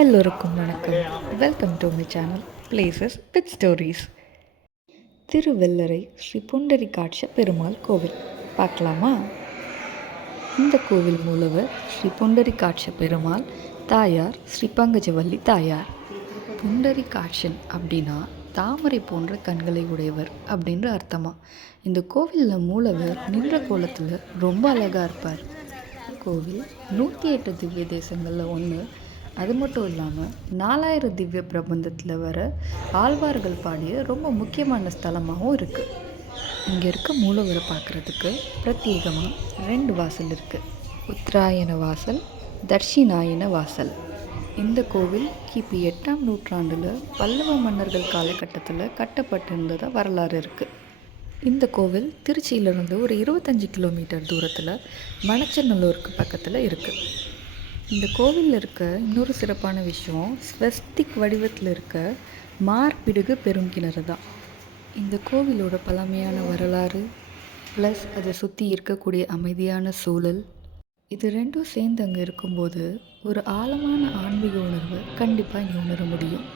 எல்லோருக்கும் வணக்கம். Welcome to my channel places with stories. Thiruvellarai Sri Pundarikaksha Perumal கோவில் பார்க்கலாமா? இந்த கோவில் மூலவர் ஸ்ரீ புண்டரிகாட்ச பெருமாள், தாயார் ஸ்ரீ பங்கஜவல்லி தாயார். புண்டரிகாட்சன் அப்படின்னா தாமரை போன்ற கண்களை உடையவர் அப்படின்ற அர்த்தமா. இந்த கோவிலில் மூலவர் நின்ற கோலத்தில் ரொம்ப அழகாக இருப்பார். கோவில் 108 திவ்ய தேசங்களில் ஒன்று. அது மட்டும் இல்லாமல் 4000 திவ்ய பிரபந்தத்தில் வர ஆழ்வார்கள் பாடிய ரொம்ப முக்கியமான ஸ்தலமாகவும் இருக்குது. இங்கே இருக்க மூலவரை பார்க்குறதுக்கு பிரத்யேகமாக 2 வாசல் இருக்குது. உத்தராயண வாசல், தட்சிணாயன வாசல். இந்த கோவில் கிபி 8ஆம் நூற்றாண்டில் பல்லவ மன்னர்கள் காலகட்டத்தில் கட்டப்பட்டிருந்ததாக வரலாறு இருக்குது. இந்த கோவில் திருச்சியிலிருந்து ஒரு 25 கிலோமீட்டர் தூரத்தில் மணச்சநல்லூருக்கு பக்கத்தில் இருக்குது. இந்த கோவிலில் இருக்க இன்னொரு சிறப்பான விஷயம் ஸ்வஸ்திக் வடிவத்தில் இருக்க மார்பிடுகு பெருங்கிணறு தான். இந்த கோவிலோட பழமையான வரலாறு ப்ளஸ் அதை சுற்றி இருக்கக்கூடிய அமைதியான சூழல், இது ரெண்டும் சேர்ந்து அங்கே இருக்கும்போது ஒரு ஆழமான ஆன்மீக உணர்வை கண்டிப்பாக இங்கே உணர முடியும்.